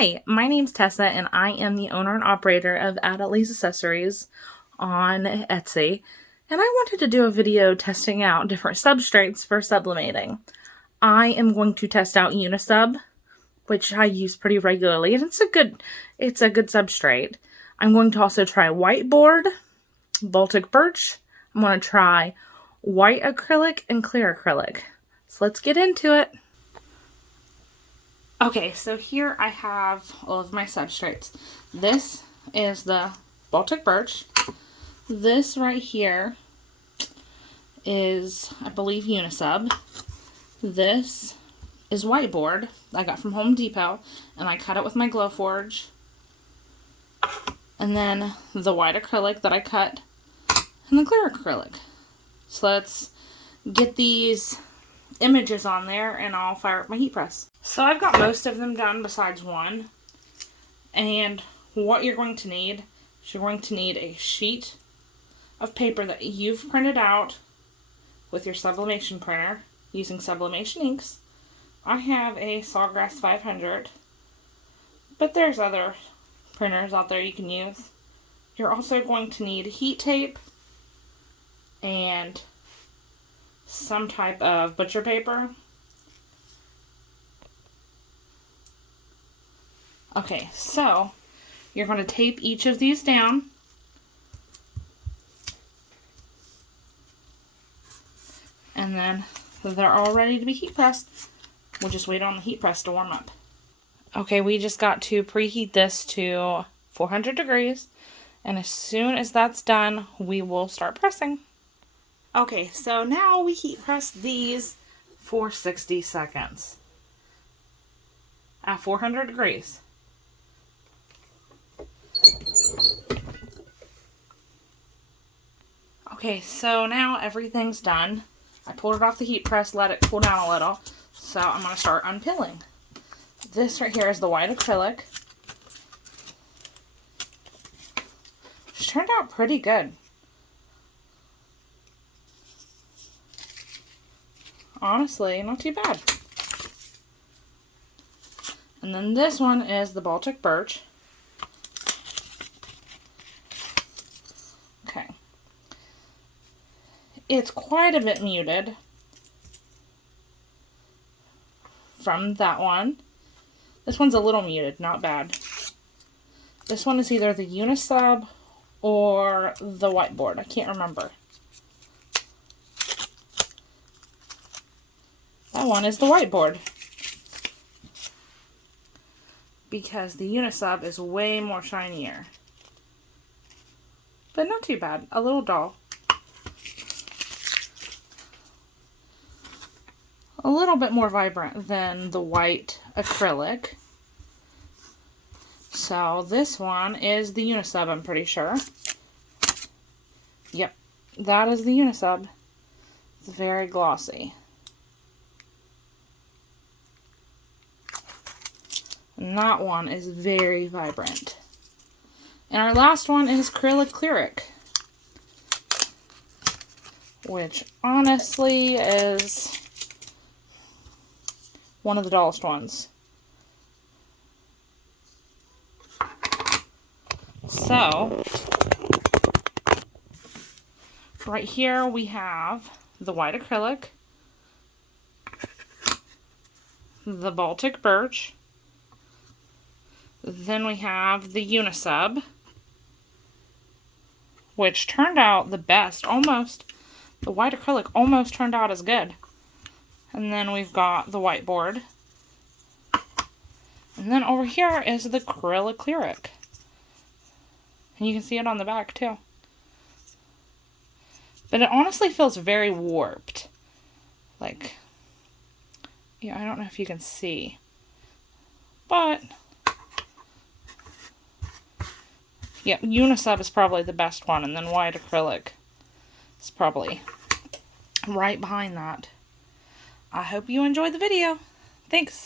Hi, my name's Tessa and I am the owner and operator of Adalee's Accessories on Etsy, and I wanted to do a video testing out different substrates for sublimating. I am going to test out Unisub, which I use pretty regularly, and it's a good substrate. I'm going to also try whiteboard, baltic birch. I'm going to try white acrylic and clear acrylic. So let's get into it. Okay, so here I have all of my substrates. This is the baltic birch. This right here is, I believe, Unisub. This is whiteboard I got from Home Depot, and I cut it with my Glowforge. And then the white acrylic that I cut, and the clear acrylic. So let's get these images on there, and I'll fire up my heat press. So I've got most of them done besides one. And what you're going to need is you're going to need a sheet of paper that you've printed out with your sublimation printer using sublimation inks. I have a Sawgrass 500, but there's other printers out there you can use. You're also going to need heat tape and some type of butcher paper. Okay, so you're going to tape each of these down. And then they're all ready to be heat pressed. We'll just wait on the heat press to warm up. Okay, we just got to preheat this to 400 degrees. And as soon as that's done, we will start pressing. Okay, so now we heat press these for 60 seconds at 400 degrees. Okay, so now everything's done. I pulled it off the heat press, let it cool down a little. So I'm going to start unpeeling. This right here is the white acrylic. Which turned out pretty good. Honestly, not too bad. And then this one is the baltic birch. Okay. It's quite a bit muted from that one. This one's a little muted, not bad. This one is either the Unisub or the whiteboard. I can't remember. That one is the whiteboard, because the Unisub is way more shinier. But not too bad. A little dull. A little bit more vibrant than the white acrylic. So this one is the Unisub, I'm pretty sure. Yep, that is the Unisub. It's very glossy. And that one is very vibrant. And our last one is acrylic, which honestly is one of the dullest ones. So, right here we have the white acrylic, the baltic birch, then we have the Unisub, which turned out the best, almost. The white acrylic almost turned out as good. And then we've got the whiteboard. And then over here is the acrylic. And you can see it on the back too. But it honestly feels very warped. Like, yeah, I don't know if you can see. But yeah, Unisub is probably the best one, and then white acrylic is probably right behind that. I hope you enjoyed the video. Thanks.